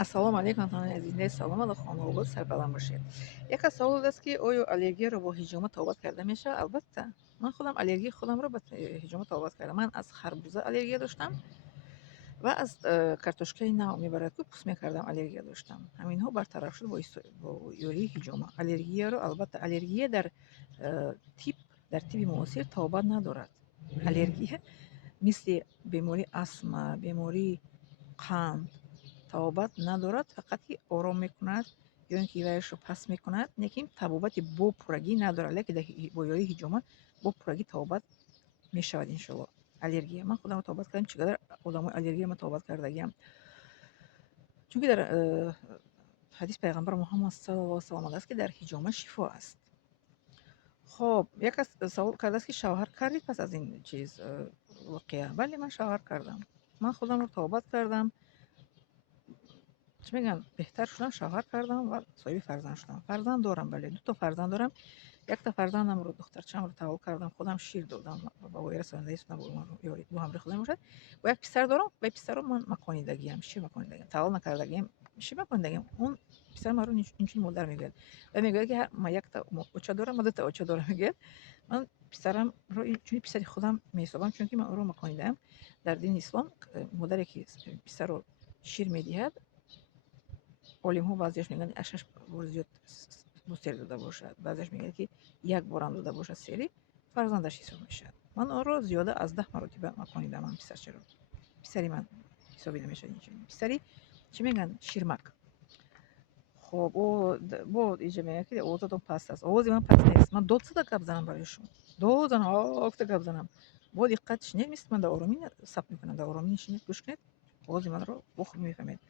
ассалому алайкум ҳамтонони азизи салом ва хонавод сарбаланд бошед. Як аз савол аст ки оё аллергияро бо ҳиҷома тобот карда мешавад? Албатта, ман худам аллергияи худамро ба ҳиҷома тобот кардам. Ман аз харбуза аллергия доштам ва аз картошкаи нав мебарад ки пӯст мекардам аллергия доштам. Ҳаминҳо бартараф шуд бо ёрии ҳиҷома. Аллергияро албатта аллергия дар тибби муосир тобот надорад. Аллергия мисли бемории астма, бемории қанд табобат надорад, фақат ки ором мекунад ё ин ки вайашро паст мекунад, лекин табобати бопуррагӣ надорад. Лекин бо ёрии ҳиҷома бопуррагӣ табобат мешавад иншоалло. Аллергия ман худамро табобат кардам. Чӣ қадар одамои аллергия ман табобат кардагиам, чунки дар ҳадис пайғамбари Муҳаммад саллаллоҳу алайҳи ва саллам аст ки дар ҳиҷома шифо аст. Як кас савол кардааст ки шавҳар кардид пас аз ин чиз воқеа? Бале, ман шавҳар кардам. Ман худамро табобат кардам. چی میگن بهتر شدم شوهر کردم و صاحب فرزند شدم. فرزند دارم، بله 2 تا فرزند دارم. یک تا فرزندم رو دخترچه‌ام رو تولد کردم، خودم شیر دادم و وای رسانده است نبودم یاری دو همراه خودم باشد. و یک پسر دارم، و پسرم من مکانیدگیم، شیر مکانیدگیم، تولد نکردگیم، شیر مکانیدگیم. اون پسر من رو اینجوری مادر میگه. و میگه که من یک تا بچه دارم، من 2 تا بچه دارم میگه. من پسرم رو اینجوری پسری خودم میحسابم، چون که من رو مکانیدم. در دین اسلام مادری که پسر رو شیر میدهد، олимҳо баъзеаш мегӯянд 6 бор зиёд бо сер дода бошад, баъзеаш мегӯянд ки як борам дода бошад сери, фарзандаш ҳисоб мешавад. Ман онро зиёда аз 10 маротиба маконидамам писарчаро. писари ман ҳисобида мешавад инчунин. Писари чӣ мегӯянд ширмак. хоб бо иҷа мегӯянд ки овозатон паст аст. овози ман паст нест. Ман дод зада гап занам бароишон. дод занам, окта гап занам. бо диққат шинед, мисли ман дар оромӣ сабт мекунам. дар оромӣ нишинед, гӯш кунед, овози манро бохуб мефаҳмед.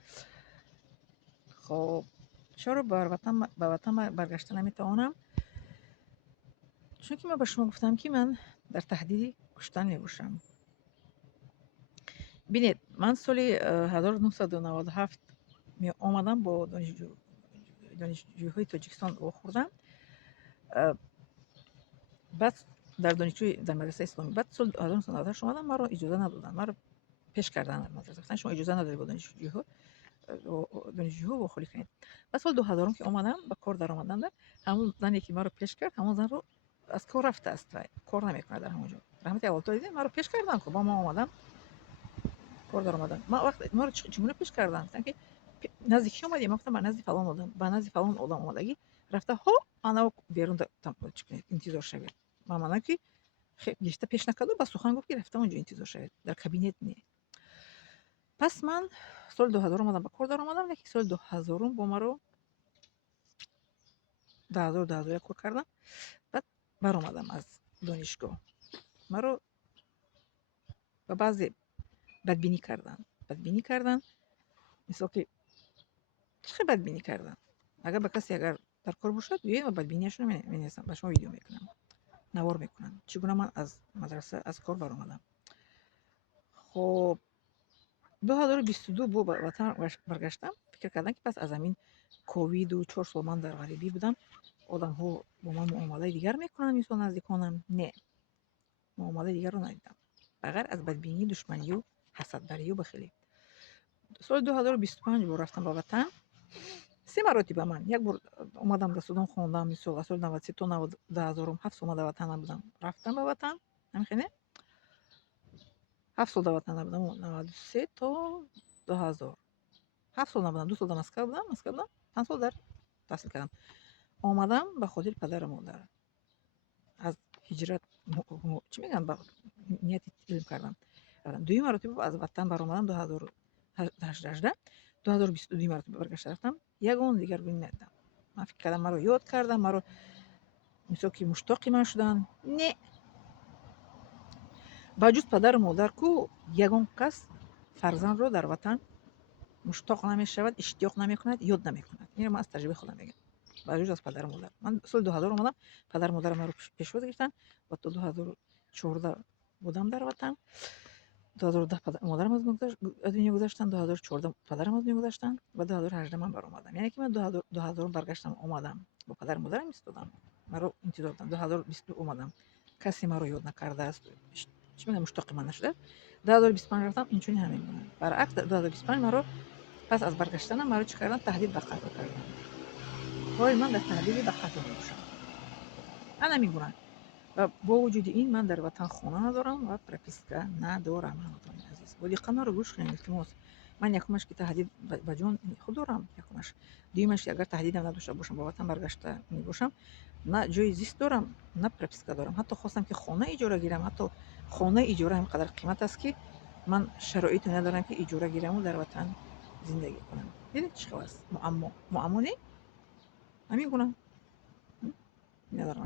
خب چرا به وطن برگشته نمیتوانم؟ چون که من به شما گفتم که من در تهدید کشتن میباشم. ببینید من سال 1997 می آمدم با دانشجوهای تاجیکستان خوردم. بعد در دانشجوی در مدرسه اسلامی، بعد سال 1998 اومدم، ما رو اجازه ندادن، ما رو پیش کردن در مدرسه. گفتن شما اجازه نداری با دانشجوها با خالی کنید. و سال 2000 که اومدم با کار در آمدم، در همون زنی که ما رو پیش کرد، همون زن رو از کار رفته است و کار نمیکنه در همونجا. رحمت اول تو دیدین ما رو پیش کردن که با ما اومدم کار در آمدم. ما رو چگونه پیش کردن؟ گفتن که نزدیکی اومدیم، گفتم با نزدیک فلان آدم، با نزدیک فلان آدم اومدگی رفته ها انا بیرون انتظار شوید. من که خیلی پیش نکرده، با سخن گفت که رفته اونجا انتظار شوید، در کابینت نه. پس من سال 2000 اومدم با کار در اومدم، لیکن سال 2000 با ما رو 2000 کار کردم. بعد بر اومدم از دانشگاه. ما رو با بعضی بدبینی کردن. مثلا که چه بدبینی کردن؟ اگر با کسی اگر در کار باشد بیاید و بدبینیشون رو می‌نویسم، با شما ویدیو میکنم، نوار میکنم چگونه من از مدرسه از کار بر اومدم. خب 2022 با وطن برگشتم. فکر کردم که پس از همین کووید و 4 سال من در غریبی بودم، آدم ها با من معامله دیگر میکنن، مثل نزدیکانم. نه، معامله دیگر رو ندیدم، فقط از بدبینی، دشمنی و حسدبری و بخیلی. سال 2025 بار رفتم با وطن. 3 مراتب من. یک بار اومدم در سودان خواندم، مثل سال 93 تا 2007 اومدم وطن بودم، رفتم با وطن همینه. 7 سال در وطن بودم، 93 تا 2000. 7 سال نبودم، 2 سال در مسکو بودم، 5 سال در تحصیل کردم. آمدم به خاطر پدر و مادر. از هجرت چی میگن، با نیت علم کردم. دوی مرتبه از وطن برآمدم 2018. 2022 مرتبه برگشته رفتم. یگان دیگر گونه ندیدم. من فکر کردم مرا یاد کردم، مرا مثلا که مشتاق من شدن. نه، بجز پدر و مادر کو یگان کس فرزند رو در وطن مشتاق نمیشود، اشتیاق نمیکند، یاد نمیکند. این رو من از تجربه خودم میگم. بجز از پدر و مادر. من سال 2000 اومدم، پدر و مادر من رو پیشواز گرفتن و تا 2014 بودم در وطن. 2010 مادرم از دنیا گذشتن، 2014 پدرم از دنیا گذشتن و 2018 من برآمدم. یعنی که من 2000 برگشتم اومدم با پدر و مادرم ایستادم، من رو انتظار دادم. 2022 اومدم، کسی من رو یاد نکرده است، چی میگم، مشتاق من نشده. 2025 رفتم، اینجوری همین بود. برعکس 2025 من رو پس از برگشتنم مرا چی کردن؟ تهدید به قتل کردن. وای من در تهدیدی به قتل می‌باشم. انا میگویم و با وجود این من در وطن خانه ندارم و پرپیسکا ندارم. هموطن عزیز با دقت رو گوش کنید التماس. من یکمش که تهدید به جان خود دارم، یکمش دیمش که اگر تهدیدم نداشته باشم با وطن برگشته می باشم، نه جای زیست دارم نه پرپیسکا دارم. حتی خواستم که خانه اجاره گیرم، حتی خانه اجاره هم قدر قیمت است که من شرایطی ندارم که اجاره گیرم و در وطن زندگی کنم. دیدید چه است معما نه همین گونه ندارم.